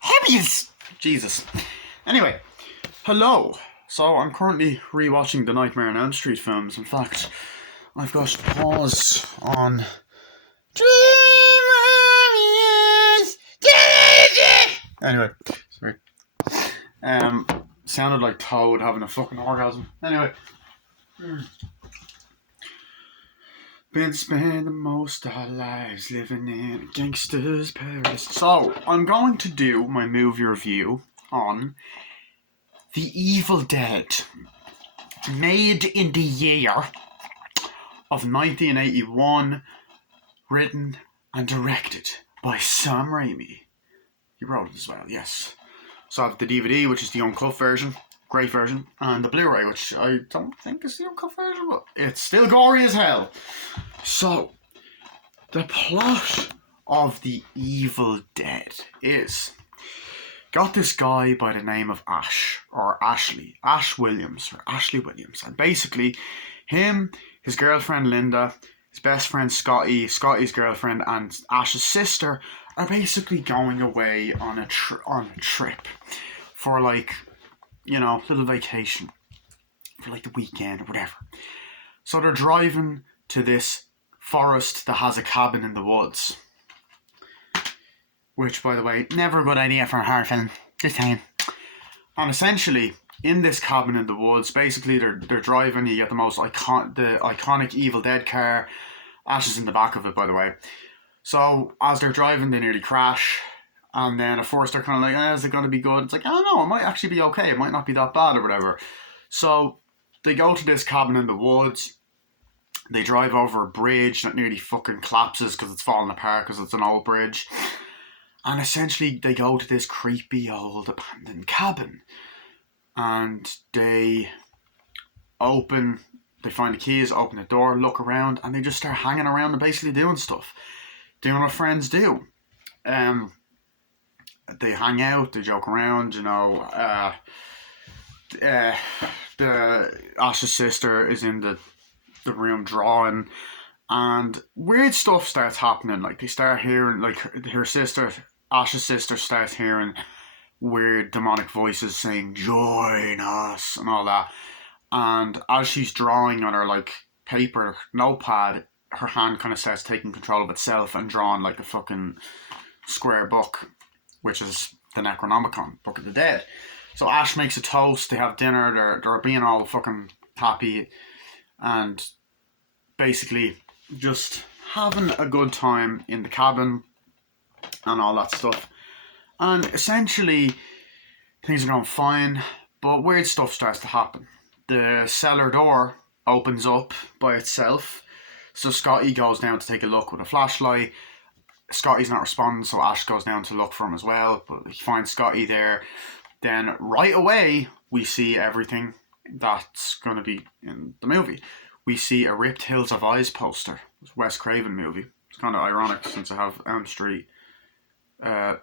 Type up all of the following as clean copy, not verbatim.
Heavies! Jesus. Anyway, hello. So I'm currently rewatching the Nightmare on Elm Street films. In fact, I've got pause on Dream Warriors. Anyway, sorry. Sounded like Toad having a fucking orgasm. Anyway. Been spending most of our lives living in a gangster's paradise. So, I'm going to do my movie review on The Evil Dead, made in the year of 1981, written and directed by Sam Raimi. He wrote it as well, yes. So I have the DVD, which is the uncut version, great version, and the Blu-ray, which I don't think is the uncut version, but it's still gory as hell. So, the plot of The Evil Dead is, got this guy by the name of Ash Williams, and basically him, his girlfriend Linda, his best friend Scotty, Scotty's girlfriend, and Ash's sister are basically going away on a trip for, like, you know, little vacation for like the weekend or whatever. So they're driving to this forest that has a cabin in the woods, which, by the way, never a good idea for a horror film, just saying. And essentially, in this cabin in the woods, basically they're driving. You get the iconic Evil Dead car. Ash is in the back of it, by the way. So as they're driving, they nearly crash, and then at first they're kind of like, is it going to be good? It's like, I don't know, it might actually be okay, it might not be that bad or whatever. So they go to this cabin in the woods. They drive over a bridge that nearly fucking collapses because it's falling apart because it's an old bridge. And essentially they go to this creepy old abandoned cabin. And they find the keys, open the door, look around, and they just start hanging around and basically doing stuff. Doing what friends do. They hang out, they joke around, you know. Ash's sister is in the room drawing, and weird stuff starts happening. Like, they start hearing, like, Ash's sister starts hearing weird demonic voices saying, "Join us," and all that. And as she's drawing on her, like, paper notepad, her hand kind of starts taking control of itself and drawing like a fucking square book, which is the Necronomicon, Book of the Dead. So Ash makes a toast, they have dinner, they're being all fucking happy and basically just having a good time in the cabin and all that stuff. And essentially things are going fine, but weird stuff starts to happen. The cellar door opens up by itself. So Scotty goes down to take a look with a flashlight. Scotty's not responding, so Ash goes down to look for him as well. But he finds Scotty there. Then right away, we see everything that's going to be in the movie. We see a ripped Hills of Eyes poster. It's a Wes Craven movie. It's kind of ironic since I have Elm Street 3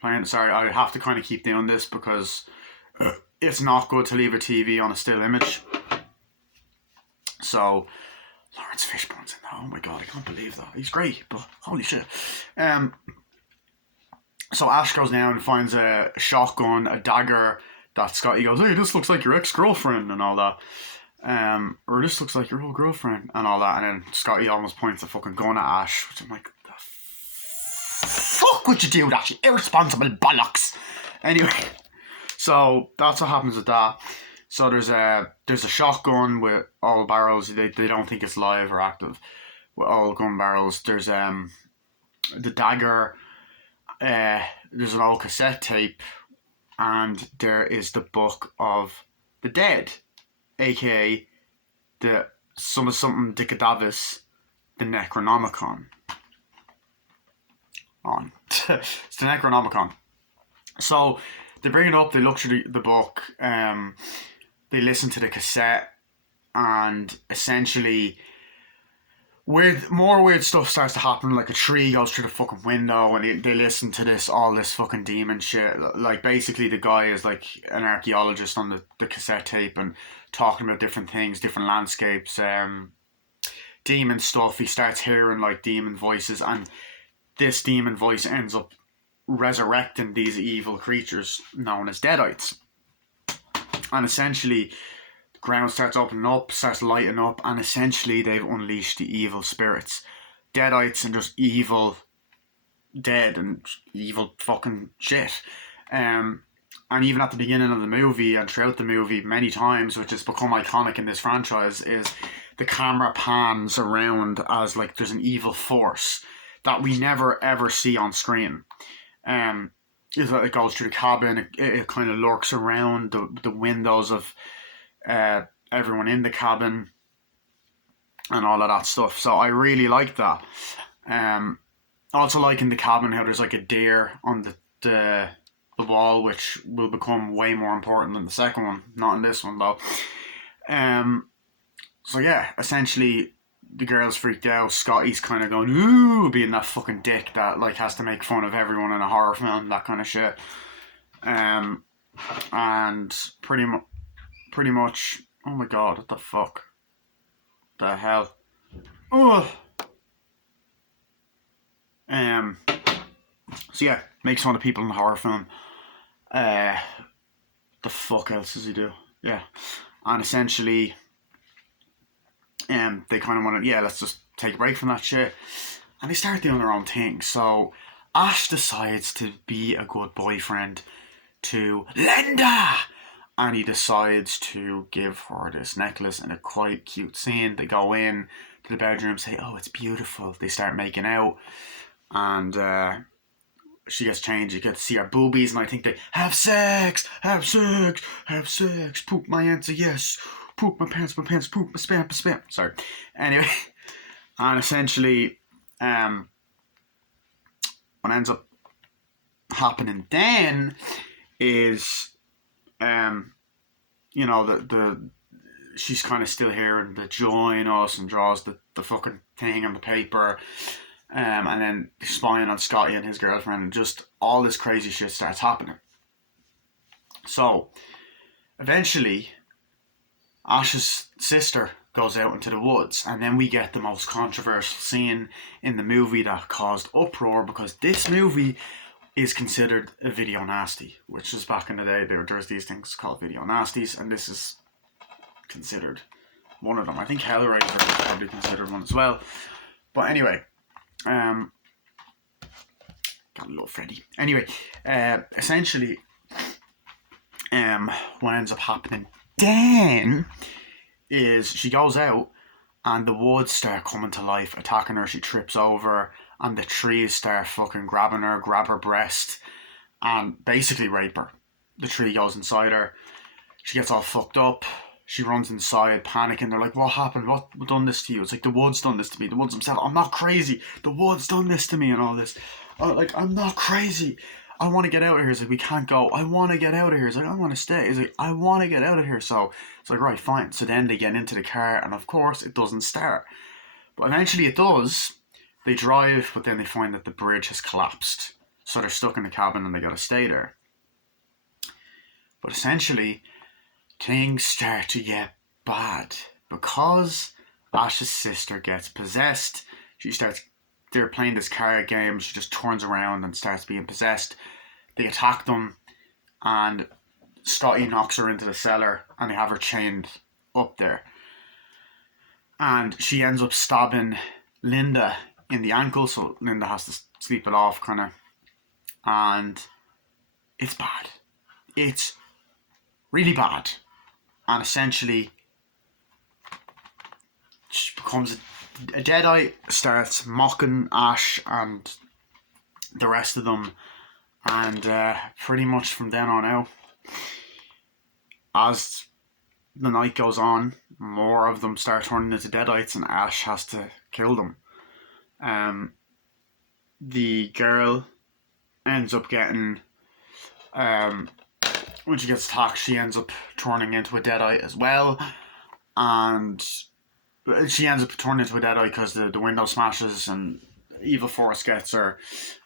playing. Sorry, I have to kind of keep doing this because it's not good to leave a TV on a still image. So, Lawrence Fishburne's in that. Oh my god, I can't believe that. He's great, but holy shit. So Ash goes down and finds a shotgun, a dagger, that Scotty goes, "Hey, this looks like your ex-girlfriend," and all that. Or "This looks like your old girlfriend," and all that. And then Scotty almost points a fucking gun at Ash, which I'm like, the fuck would you do that, you irresponsible bollocks? Anyway, so that's what happens with that. So there's a shotgun with all barrels. They don't think it's live or active with all gun barrels. There's the dagger. There's an old cassette tape, and there is the Book of the Dead, aka the something Dicadavis, the Necronomicon. It's the Necronomicon. So they bring it up. They look through the book. They listen to the cassette, and essentially more weird stuff starts to happen. Like, a tree goes through the fucking window, and they listen to all this fucking demon shit. Like, basically the guy is like an archaeologist on the cassette tape and talking about different things, different landscapes, demon stuff. He starts hearing like demon voices, and this demon voice ends up resurrecting these evil creatures known as Deadites. And essentially, the ground starts opening up, starts lighting up, and essentially they've unleashed the evil spirits. Deadites and just evil dead and evil fucking shit. And even at the beginning of the movie and throughout the movie, many times, which has become iconic in this franchise, is the camera pans around as like there's an evil force that we never ever see on screen. Is that it goes through the cabin, it kind of lurks around the windows of everyone in the cabin and all of that stuff. So I really like that. Also like in the cabin how there's like a deer on the wall, which will become way more important than the second one. Not in this one though. So yeah, essentially the girl's freaked out. Scotty's kind of going, ooh, being that fucking dick that like has to make fun of everyone in a horror film, that kind of shit. And pretty much, oh my god, what the fuck? The hell? Ugh. So yeah, makes fun of people in the horror film. The fuck else does he do? Yeah. And essentially, they kind of want to, yeah, let's just take a break from that shit. And they start doing their own thing. So Ash decides to be a good boyfriend to Linda. And he decides to give her this necklace in a quite cute scene. They go in to the bedroom, say, oh, it's beautiful. They start making out. And she gets changed. You get to see her boobies, and I think they have sex, poop my answer, yes, poop my pants, poop my spam. Sorry. Anyway, and essentially, what ends up happening then is, you know, the she's kind of still hearing the join us and draws the fucking thing on the paper. And then spying on Scotty and his girlfriend, and just all this crazy shit starts happening. So, eventually, Ash's sister goes out into the woods, and then we get the most controversial scene in the movie that caused uproar, because this movie is considered a video nasty, which is back in the day, there's these things called video nasties, and this is considered one of them. I think Hellraiser is probably considered one as well. But anyway, gotta love Freddy. Anyway, essentially, what ends up happening then is she goes out and the woods start coming to life, attacking her. She trips over and the trees start fucking grabbing her, grab her breast, and basically rape her. The tree goes inside her. She gets all fucked up. She runs inside, panicking. They're like, what happened? What done this to you? It's like, the woods done this to me. The woods himself. I'm not crazy. The woods done this to me and all this. I'm not crazy. I want to get out of here. He's like, we can't go. I want to get out of here. He's like, I want to stay. He's like, I want to get out of here. So it's like, right, fine. So then they get into the car, and of course, it doesn't start. But eventually it does. They drive, but then they find that the bridge has collapsed. So they're stuck in the cabin and they gotta stay there. But essentially, things start to get bad because Ash's sister gets possessed. They're playing this card game. She just turns around and starts being possessed. They attack them, and Scotty knocks her into the cellar, and they have her chained up there. And she ends up stabbing Linda in the ankle, so Linda has to sleep it off, kind of. And it's bad. It's really bad. And essentially, she becomes a Deadite, starts mocking Ash and the rest of them, and pretty much from then on out, as the night goes on, more of them start turning into Deadites, and Ash has to kill them. The girl ends up getting, when she gets attacked, she ends up turning into a Deadite as well, and she ends up turning into a Deadite because the window smashes and evil force gets her,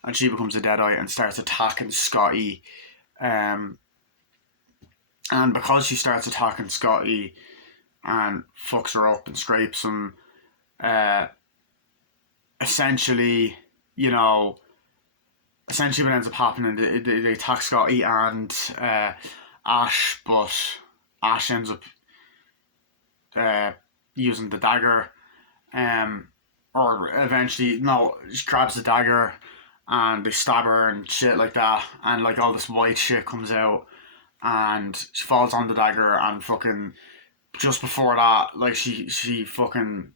and she becomes a Deadite and starts attacking Scotty. And because she starts attacking Scotty and fucks her up and scrapes him, essentially essentially what ends up happening, they attack Scotty and Ash, but Ash ends up using the dagger, or eventually, no, she grabs the dagger and they stab her and shit like that, and like all this white shit comes out, and she falls on the dagger, and fucking just before that, like she fucking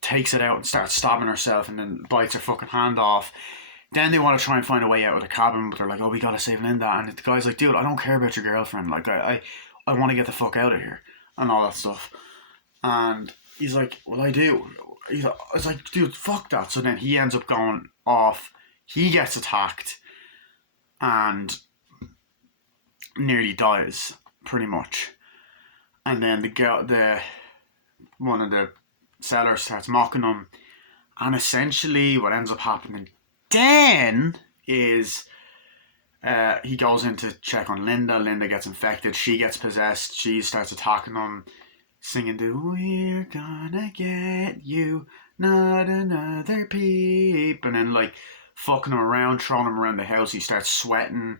takes it out and starts stabbing herself, and then bites her fucking hand off. Then they want to try and find a way out of the cabin, but they're like, "Oh, we gotta save Linda." And the guy's like, "Dude, I don't care about your girlfriend. Like, I want to get the fuck out of here," and all that stuff. And he's like, "Well, I do." I was like, "Dude, fuck that." So then he ends up going off. He gets attacked and nearly dies, pretty much. And then the one of the sellers starts mocking him, and essentially what ends up happening then is he goes in to check on Linda. Linda gets infected. She gets possessed. She starts attacking him, singing the "We're gonna get you, not another peep," and then like fucking him around, throwing him around the house. He starts sweating.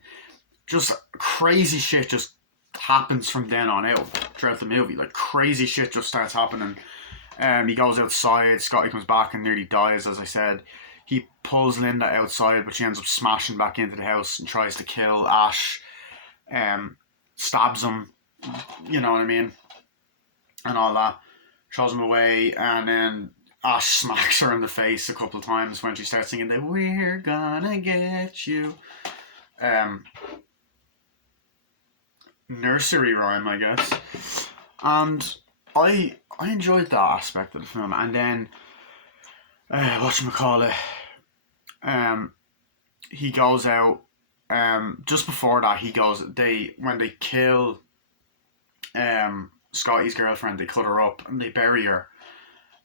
Just crazy shit just happens from then on out throughout the movie. Like crazy shit just starts happening. He goes outside. Scotty comes back and nearly dies, as I said. He pulls Linda outside, but she ends up smashing back into the house and tries to kill Ash. Stabs him, you know what I mean, and all that. Throws him away, and then Ash smacks her in the face a couple of times when she starts singing the "We're gonna get you." Nursery rhyme, I guess. And I enjoyed that aspect of the film. And then whatchamacallit, he goes out, just before that when they kill Scotty's girlfriend, they cut her up and they bury her,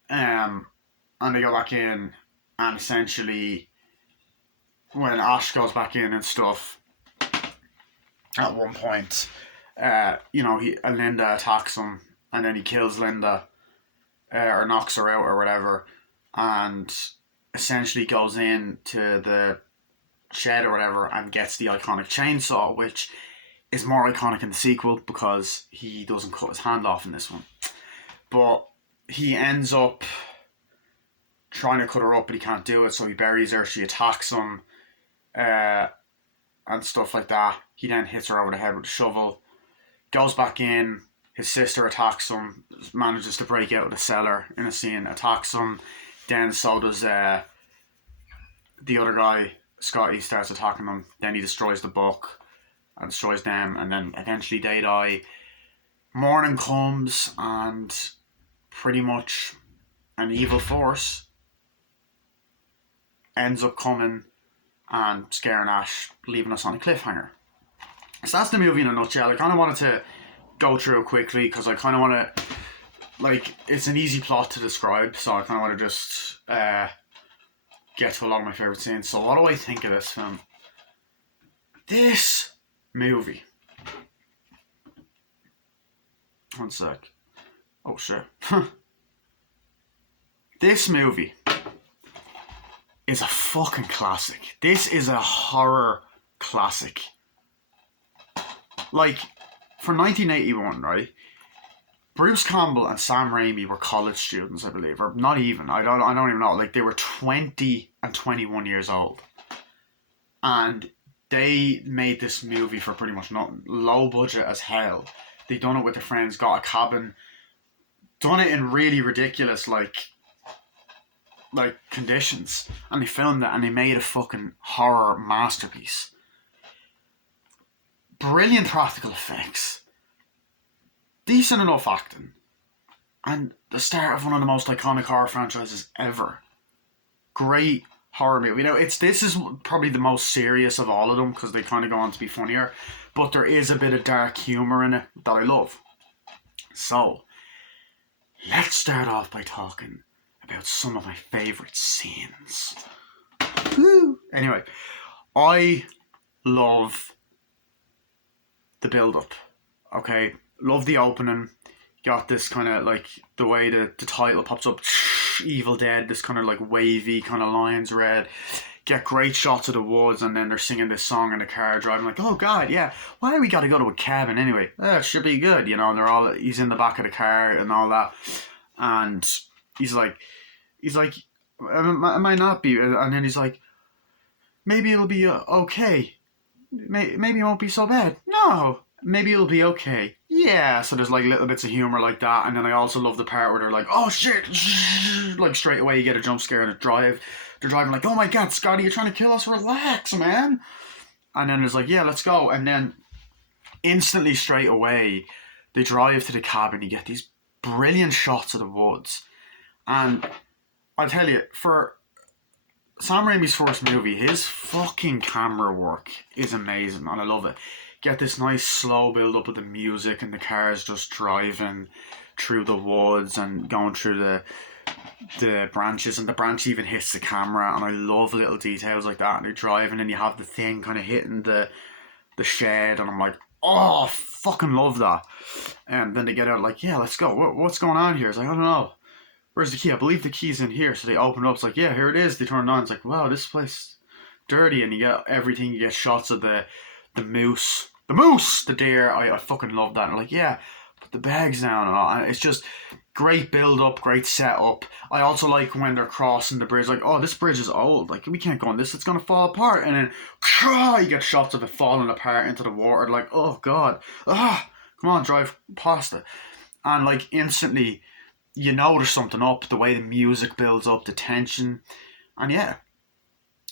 and they go back in, and essentially when Ash goes back in and stuff, at one point, Linda attacks him, and then he kills Linda, or knocks her out or whatever, and essentially goes in to the shed or whatever and gets the iconic chainsaw, which is more iconic in the sequel because he doesn't cut his hand off in this one. But he ends up trying to cut her up, but he can't do it, so he buries her. She attacks him, and stuff like that. He then hits her over the head with a shovel, goes back in. His sister attacks him, manages to break out of the cellar in a scene, attacks him. Then so does the other guy. Scotty starts attacking him. Then he destroys the book and destroys them, and then eventually they die. Morning comes, and pretty much an evil force ends up coming and scaring Ash, leaving us on a cliffhanger. So that's the movie in a nutshell. I kind of wanted to go through it quickly because I kind of want to, like, it's an easy plot to describe, so I kind of want to just get to a lot of my favourite scenes. So what do I think of this film? This movie. One sec. Oh shit. This movie is a fucking classic. This is a horror classic. Like, for 1981, right? Bruce Campbell and Sam Raimi were college students, I believe, or not even. I don't even know. Like, they were 20 and 21 years old, and they made this movie for pretty much nothing. Low budget as hell. They done it with their friends, got a cabin, done it in really ridiculous like conditions, and they filmed it, and they made a fucking horror masterpiece. Brilliant practical effects, decent enough acting, and the start of one of the most iconic horror franchises ever. Great horror movie. Now, this is probably the most serious of all of them because they kind of go on to be funnier, but there is a bit of dark humour in it that I love. So, let's start off by talking about some of my favourite scenes. Woo! Anyway, I love the build-up. Okay, love the opening. Got this kind of like the way the title pops up, Evil Dead, this kind of like wavy kind of lines read. get great shots of the woods, and then they're singing this song in the car driving, like, oh god, yeah, why do we gotta go to a cabin anyway? It should be good, you know. And he's in the back of the car and all that, and he's like, it might not be, and then he's like, maybe it'll be okay. Maybe it won't be so bad. No, maybe it'll be okay. Yeah, so there's like little bits of humor like that, and then I also love the part where they're like, oh shit, like straight away you get a jump scare in a drive. They're driving like, oh my god, Scotty, you're trying to kill us. Relax, man. And then there's like, yeah, let's go. And then instantly straight away they drive to the cabin. You get these brilliant shots of the woods, and I tell you, for Sam Raimi's first movie, his fucking camera work is amazing, and I love it. Get this nice slow build up of the music, and the cars just driving through the woods and going through the branches, and the branch even hits the camera, and I love little details like that. And they're driving, and you have the thing kind of hitting the shed, and I'm like, oh, fucking love that. And then they get out like, yeah, let's go. What's going on here? It's like, I don't know. Where's the key? I believe the key's in here. So they open it up. It's like, yeah, here it is. They turn it on. It's like, wow, this place dirty. And you get everything. You get shots of the moose. The deer. I fucking love that. And like, yeah, put the bags down and all. And it's just great build up, great setup. I also like when they're crossing the bridge. Like, oh, this bridge is old. Like, we can't go on this. It's going to fall apart. And then you get shots of it falling apart into the water. Like, oh, God. Come on, drive past it. And like instantly, you know there's something up, the way the music builds up, the tension, and yeah.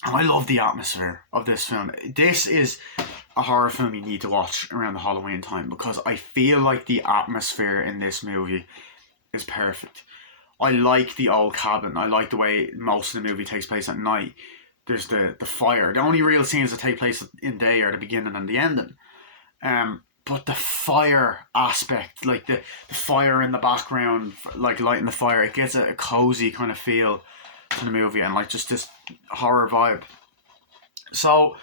And I love the atmosphere of this film. This is a horror film you need to watch around the Halloween time, because I feel like the atmosphere in this movie is perfect. I like the old cabin. I like the way most of the movie takes place at night. There's the fire. The only real scenes that take place in day are the beginning and the ending. But the fire aspect, like the fire in the background, like lighting the fire, it gives a cozy kind of feel to the movie, and like just this horror vibe. So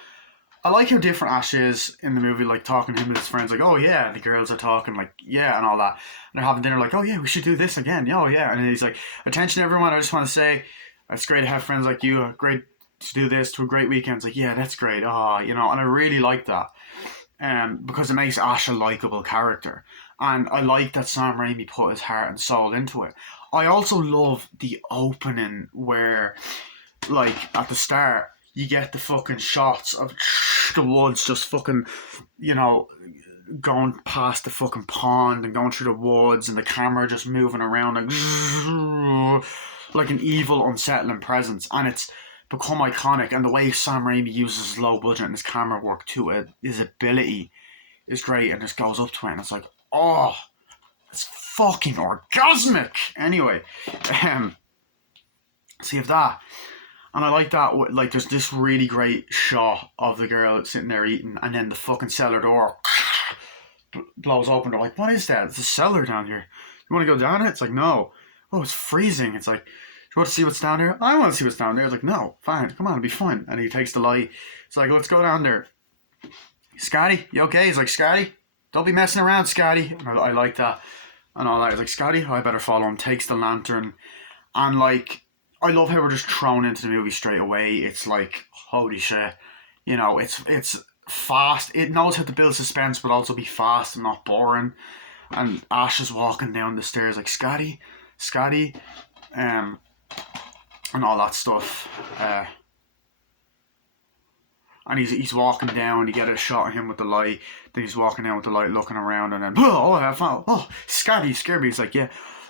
I like how different Ash is in the movie, like talking to him with his friends, like, oh yeah, the girls are talking, like, yeah, and all that. And they're having dinner, like, oh yeah, we should do this again. Oh yeah. And then he's like, attention everyone, I just want to say, it's great to have friends like you, great to do this, to a great weekend. It's like, yeah, that's great. You know, and I really like that. Because it makes Ash a likeable character. And I like that Sam Raimi put his heart and soul into it. I also love the opening where, like, at the start, you get the fucking shots of the woods just fucking, you know, going past the fucking pond and going through the woods, and the camera just moving around like an evil, unsettling presence. And it's become iconic, and the way Sam Raimi uses his low budget and his camera work to it, his ability is great, and just goes up to it, and it's like, oh, it's fucking orgasmic. Anyway, so you have that, and I like that. Like, there's this really great shot of the girl sitting there eating, and then the fucking cellar door blows open. They're like, what is that? It's a cellar down here. You want to go down it? It's like, no. Oh, it's freezing. It's like, you want to see what's down there? I want to see what's down there. It's like, no, fine, come on, it'll be fun. And he takes the light. It's like, let's go down there. Scotty, you okay? He's like, Scotty, don't be messing around, Scotty. And I like that. And all that. He's like, Scotty, I better follow him. Takes the lantern. And like, I love how we're just thrown into the movie straight away. It's like, holy shit. You know, it's fast. It knows how to build suspense, but also be fast and not boring. And Ash is walking down the stairs like, Scotty, and all that stuff. And he's walking down. You get a shot of him with the light. Then he's walking down with the light, looking around, and then Scotty scared me. He's like, yeah,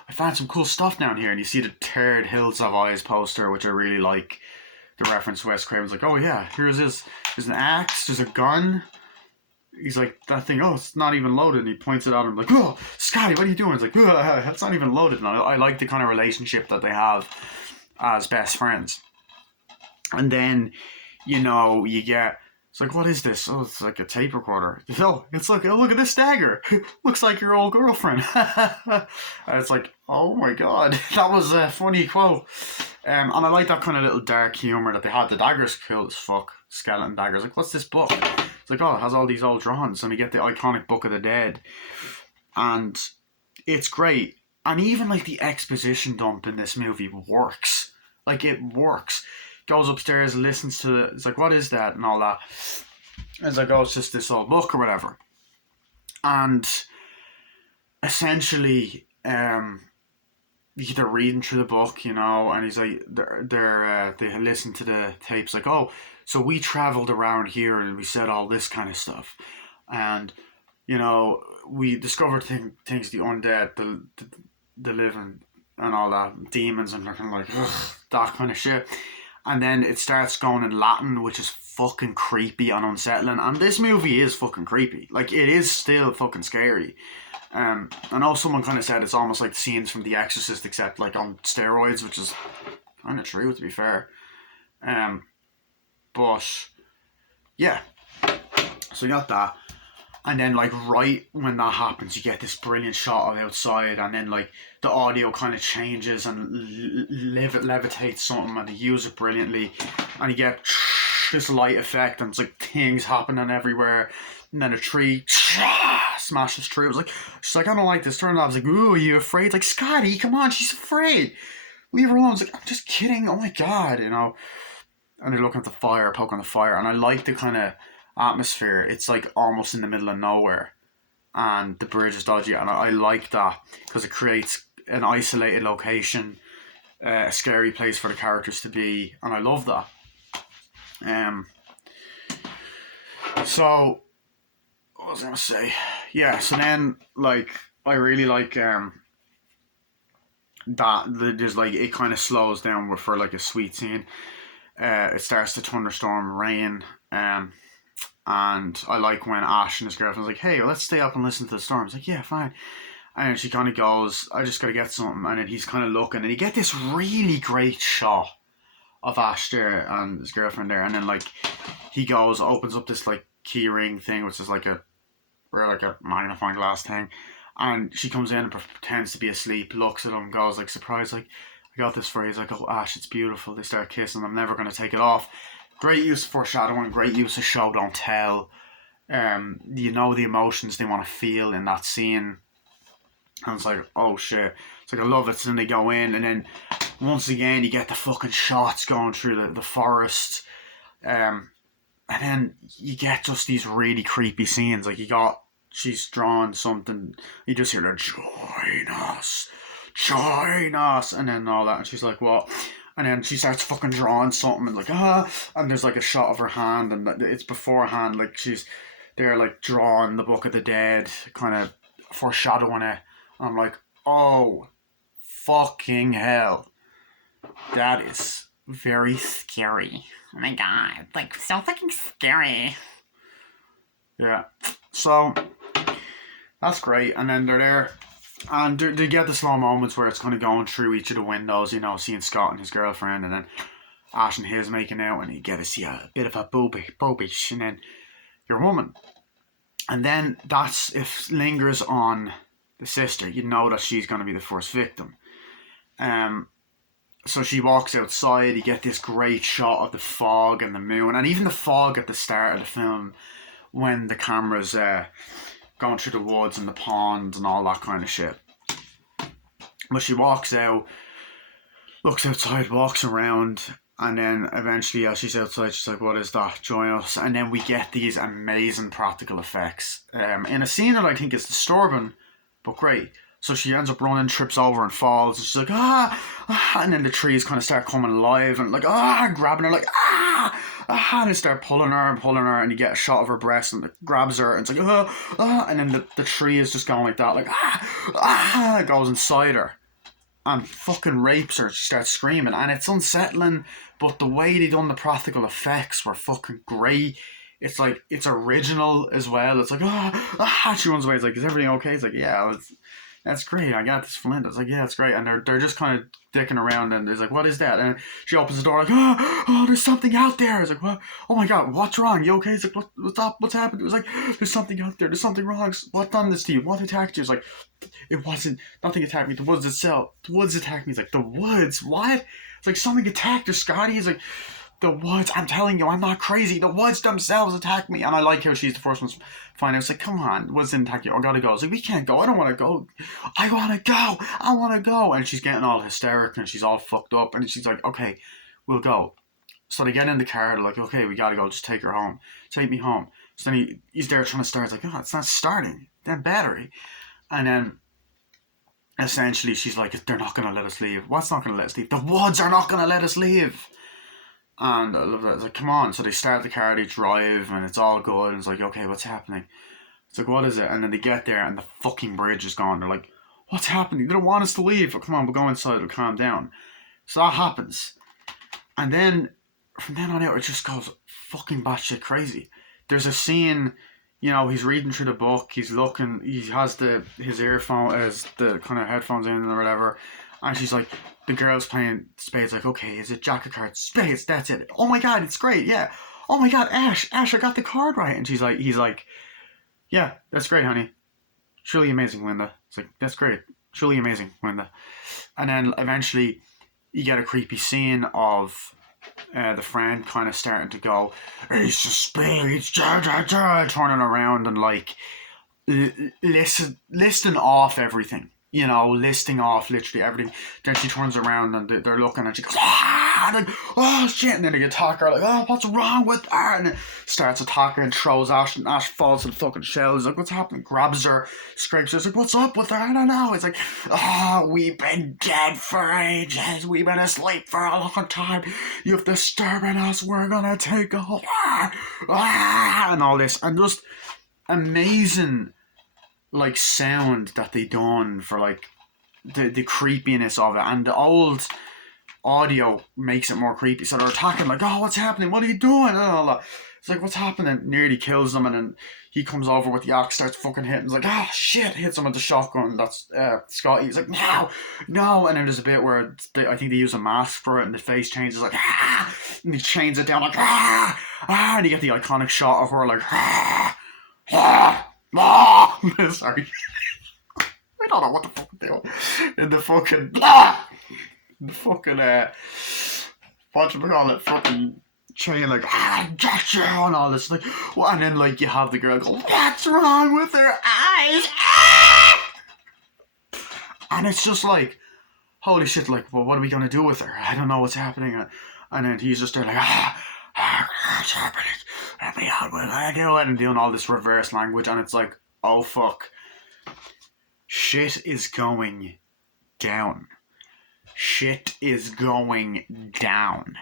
I found some cool stuff down here. And you see the Third Hills of Eyes poster, which I really like. The reference to Wes Craven's like, oh yeah, here's this. There's an axe. There's a gun. He's like, that thing, oh, it's not even loaded. And he points it out and I'm like, oh, Scotty, what are you doing? It's like, oh, that's not even loaded. And I like the kind of relationship that they have as best friends. And then, you know, you get, it's like, what is this? Oh, it's like a tape recorder. Oh, it's like, oh, look at this dagger. Looks like your old girlfriend. And it's like, oh my God, that was a funny quote. And I like that kind of little dark humor that they had. The dagger's cool as fuck. Skeleton daggers. Like, what's this book? It's like, oh, it has all these old drawings. And you get the iconic Book of the Dead. And it's great. And even like the exposition dump in this movie works. Like, it works. goes upstairs and listens to it. It's like, what is that? And all that. And it's like, oh, it's just this old book or whatever. And essentially, they're reading through the book, and he's like, they listen to the tapes, like, oh, so we traveled around here and we said all this kind of stuff, and we discovered things, the undead, the living, and all that, demons, and they're kind of like, ugh, that kind of shit. And then it starts going in Latin, which is fucking creepy and unsettling. And this movie is fucking creepy. Like, it is still fucking scary. I know someone kind of said it's almost like scenes from The Exorcist, except like on steroids, which is kind of true, to be fair. But yeah, so you got that, and then like right when that happens, you get this brilliant shot of outside, and then like the audio kind of changes and levitates something, and they use it brilliantly, and you get this light effect, and it's like things happening everywhere, and then a tree smashes through. It was like, she's like, I don't like this. Turned off. I was like, ooh, are you afraid? It's like, Scotty, come on, she's afraid. Leave her alone. I was like, I'm just kidding. Oh my god, And they're looking at the fire, poking the fire, and I like the kind of atmosphere. It's like almost in the middle of nowhere, and the bridge is dodgy, and I like that because it creates an isolated location, a scary place for the characters to be, and I love that. So what was I gonna say? Yeah, so then like I really like that there's like it kind of slows down for like a sweet scene. It starts to thunderstorm, rain, and I like when Ash and his girlfriend's like, hey, well, let's stay up and listen to the storm. It's like, yeah, fine. And she kind of goes, I just gotta get something, and then he's kind of looking, and you get this really great shot of Ash there and his girlfriend there, and then like he goes, opens up this like key ring thing, which is like a magnifying glass thing, and she comes in and pretends to be asleep, looks at him, goes like surprised, like, I got this for you. He's like, oh Ash, it's beautiful. They start kissing. I'm never going to take it off. Great use of foreshadowing, great use of show don't tell. The emotions they want to feel in that scene, and it's like, oh shit, it's like I love it. So then they go in, and then once again you get the fucking shots going through the forest, and then you get just these really creepy scenes. Like she's drawn something, you just hear her, join us, and then all that, and she's like, what? And then she starts fucking drawing something, and like, and there's like a shot of her hand, and it's beforehand, like she's there like drawing the Book of the Dead, kind of foreshadowing it. And I'm like, oh fucking hell, that is very scary. Oh my god, like so fucking scary. Yeah, so that's great. And then they're there, and they get the small moments where it's kind of going through each of the windows, seeing Scott and his girlfriend, and then Ash and his making out, and you get to see a bit of a boobish, and then your woman. And then it lingers on the sister. You know that she's going to be the first victim. So she walks outside, you get this great shot of the fog and the moon, and even the fog at the start of the film, when the camera's going through the woods and the pond and all that kind of shit. But she walks out, looks outside, walks around, and then eventually as she's outside, she's like, what is that? Join us. And then we get these amazing practical effects in a scene that I think is disturbing, but great. So she ends up running, trips over and falls, and she's like, and then the trees kind of start coming alive, and like, grabbing her, like, and they start pulling her, and you get a shot of her breast, and it grabs her, and it's like, and then the tree is just going like that, like, it goes inside her, and fucking rapes her. She starts screaming, and it's unsettling, but the way they done the practical effects were fucking great. It's like, it's original as well. It's like, she runs away, it's like, is everything okay? It's like, yeah, that's great, I got this for Linda. It's like, yeah, it's great. And they're just kind of dicking around, and it's like, what is that? And she opens the door like, oh, there's something out there. It's like, what? Oh my god, what's wrong? You okay? It's like, what's up? What's happened? It was like, there's something out there. There's something wrong. What done this to you? What attacked you? It's like, it wasn't, nothing attacked me. The woods itself. The woods attacked me. It's like, the woods? What? It's like, something attacked her, Scotty. It's like, the woods, I'm telling you, I'm not crazy. The woods themselves attack me. And I like how she's the first one to find out. It's like, come on, woods didn't attack you. I gotta go. It's like, we can't go. I don't want to go. I want to go. And she's getting all hysterical, and she's all fucked up. And she's like, okay, we'll go. So they get in the car, they're like, okay, we gotta go, just take her home. Take me home. So then he's there trying to start, he's like, oh, it's not starting. Then battery. And then essentially she's like, they're not gonna let us leave. What's not gonna let us leave? The woods are not gonna let us leave. And I love that. It's like, come on. So they start the car, they drive, and it's all good. And it's like, okay, what's happening? It's like, what is it? And then they get there, and the fucking bridge is gone. They're like, what's happening? They don't want us to leave. Oh, come on, we'll go inside, we'll calm down. So that happens. And then from then on out, it just goes fucking batshit crazy. There's a scene, he's reading through the book, he's looking, he has his earphone, as the kind of headphones in or whatever, and she's like, the girl's playing spades, like, okay, is it jack of cards? Spades, that's it. Oh my god, it's great, yeah. Oh my god, Ash, I got the card right. And he's like, yeah, that's great, honey. Truly amazing, Linda. It's like, that's great. Truly amazing, Linda. And then eventually you get a creepy scene of the friend kind of starting to go, it's a spades, turning around and like listing off everything. Listing off literally everything. Then she turns around and they're looking and she goes, like, oh shit, and then they attack her like, oh, what's wrong with her? And it starts attacking and throws Ash, and Ash falls in the fucking shell. He's like, what's happening? Grabs her, scrapes her. He's like, what's up with her? I don't know. It's like, oh, we've been dead for ages. We've been asleep for a long time. You've disturbing us. We're gonna take over. And all this. And just amazing like sound that they done for like the creepiness of it, and the old audio makes it more creepy. So they're attacking like, oh, what's happening? What are you doing? And all that. It's like, what's happening? Nearly kills them, and then he comes over with the axe, starts fucking hitting. He's like, oh shit! Hits him with the shotgun. That's Scotty. He's like, no. And then there's a bit where I think they use a mask for it, and the face changes like, and he chains it down like, and you get the iconic shot of her like, sorry. I don't know what the fuck they are. In the fucking whatchamacallit, fucking chain like, gotcha, and all this like, well, and then like you have the girl go, what's wrong with her eyes? And it's just like, holy shit, like, well, what are we gonna do with her? I don't know what's happening. And then he's just there like, what's happening? Let me out, what I do it? And doing all this reverse language, and it's like, oh fuck. Shit is going down. Shit is going down.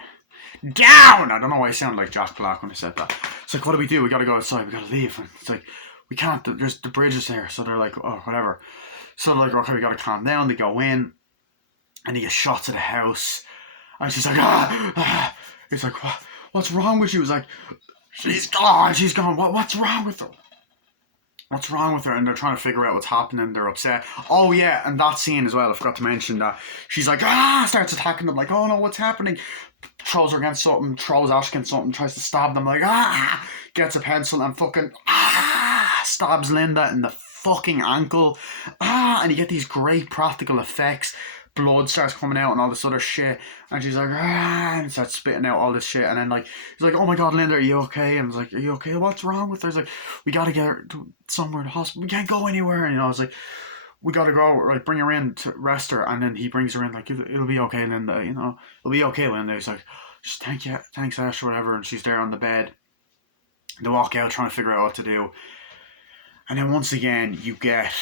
Down! I don't know why I sound like Jack Black when I said that. It's like, what do? We gotta go outside, we gotta leave. And it's like, we can't, there's the bridge is there. So they're like, oh, whatever. So they're like, okay, we gotta calm down. They go in, and he gets shot to the house. And she's like, It's like, what's wrong with you? It's like, she's gone. What's wrong with her? What's wrong with her? And they're trying to figure out what's happening. They're upset. Oh yeah, and that scene as well, I forgot to mention that. She's like, starts attacking them like, oh no, what's happening? Throws her against something, throws Ash against something, tries to stab them like, gets a pencil and fucking, stabs Linda in the fucking ankle. And you get these great practical effects. Blood starts coming out and all this other shit, and she's like, and starts spitting out all this shit, and then like, he's like, oh my god, Linda, are you okay? And I was like, are you okay? What's wrong with her? He's like, we gotta get her to somewhere in the hospital, we can't go anywhere. And I was like, we gotta go, like, bring her in to rest her. And then he brings her in like, it'll be okay, Linda, it'll be okay, Linda. He's like, just thanks Ash, or whatever. And she's there on the bed. They walk out trying to figure out what to do, and then once again you get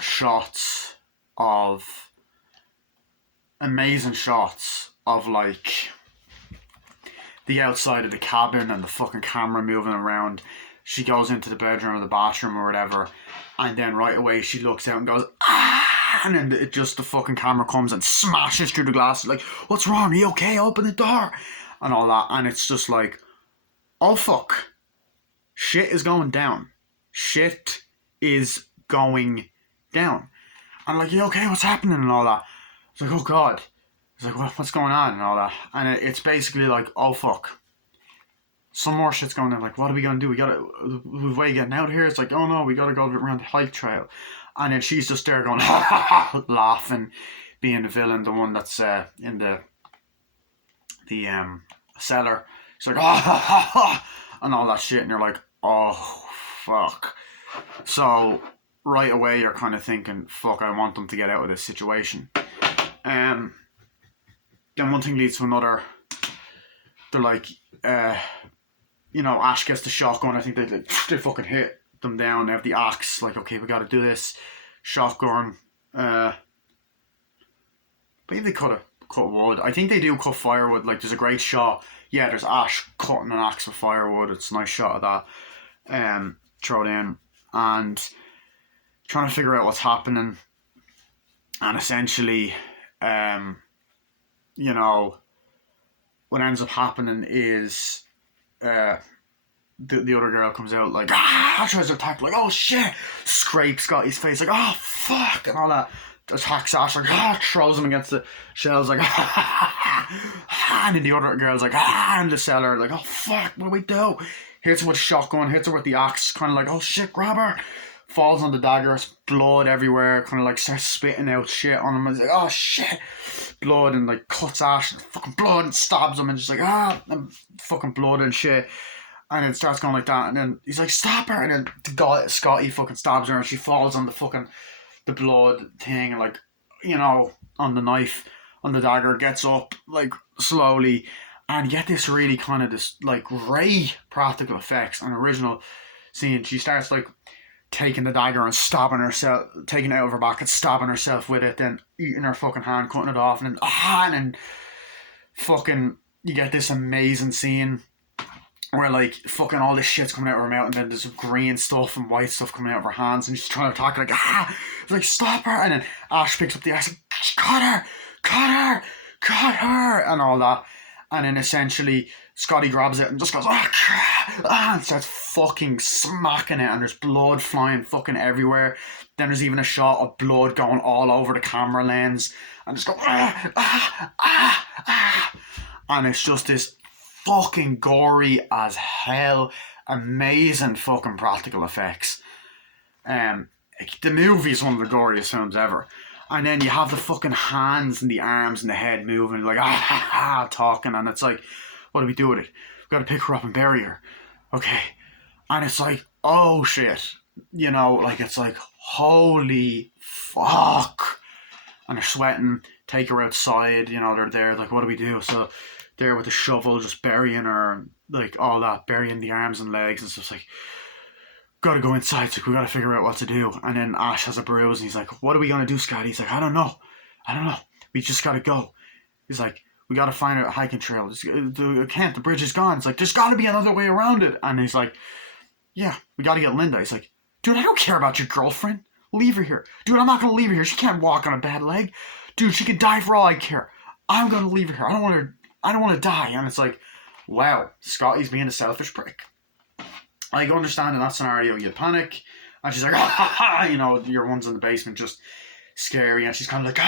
shots of amazing shots of like the outside of the cabin and the fucking camera moving around. She goes into the bedroom or the bathroom or whatever, and then right away she looks out and goes, and then the fucking camera comes and smashes through the glass like, what's wrong? Are you okay? Open the door and all that. And it's just like, oh fuck, shit is going down. Shit is going down. And like, you okay? What's happening? And all that. It's like, oh god. It's like, what's going on and all that. And it's basically like, oh fuck, some more shit's going on. Like, what are we gonna do? We've way getting out of here. It's like, oh no, we gotta go around the hike trail. And then she's just there going, laughing, being the villain, the one that's in the cellar. She's like, and all that shit. And you're like, oh fuck. So right away you're kind of thinking, fuck, I want them to get out of this situation. Then one thing leads to another. they're like, Ash gets the shotgun. I think they fucking hit them down. They have the axe. Like, okay, we got to do this. Shotgun. I believe they cut wood. I think they do cut firewood. Like, there's a great shot. Yeah, there's Ash cutting an axe with firewood. It's a nice shot of that. Throw it in and trying to figure out what's happening. And essentially, what ends up happening is the other girl comes out like, tries to attack, like, oh shit, scrapes Scotty's face, like, oh fuck, and all that, attacks Ash, like, throws him against the shelves, like, and then the other girl's like, in the cellar, like, oh fuck, what do we do? Hits her with a shotgun, hits her with the axe, kind of like, oh shit, grab her. Falls on the dagger, blood everywhere, kind of like starts spitting out shit on him. And he's like, oh shit, blood, and like cuts Ash, and fucking blood, and stabs him, and just like, and fucking blood and shit. And then starts going like that, and then he's like, stop her, and then Scotty fucking stabs her, and she falls on the blood thing, and like, on the knife, on the dagger, gets up, like, slowly, and you get this really kind of this, like, great practical effects and original scene. She starts, like, taking the dagger and stabbing herself, taking it out of her back and stabbing herself with it, then eating her fucking hand, cutting it off, and then fucking, you get this amazing scene where, like, fucking all this shit's coming out of her mouth, and then there's green stuff and white stuff coming out of her hands, and she's trying to attack her, like, it's like, stop her, and then Ash picks up the axe, like, cut her, and all that, and then essentially Scotty grabs it and just goes, and starts fucking smacking it, and there's blood flying fucking everywhere. Then there's even a shot of blood going all over the camera lens, and just go, and it's just this fucking gory as hell, amazing fucking practical effects. The movie is one of the goriest films ever. And then you have the fucking hands and the arms and the head moving, like, talking, and it's like, what do we do with it? We've got to pick her up and bury her. Okay. And it's like, oh shit. Like, it's like, holy fuck. And they're sweating, take her outside, they're there, like, what do we do? So they're with the shovel, just burying her, like, all that, burying the arms and legs and stuff. It's like, gotta go inside, it's like, we gotta figure out what to do. And then Ash has a bruise, and he's like, what are we gonna do, Scotty? He's like, I don't know, we just gotta go. He's like, we gotta find a hiking trail. The bridge is gone. It's like, there's gotta be another way around it. And he's like, yeah, we gotta get Linda. He's like, dude, I don't care about your girlfriend, leave her here. Dude, I'm not gonna leave her here, she can't walk on a bad leg. Dude, she could die for all I care. I'm gonna leave her here, I don't want to die. And it's like, wow, Scotty's being a selfish prick. I can understand in that scenario you panic, and she's like, your one's in the basement, just scary, and she's kind of like,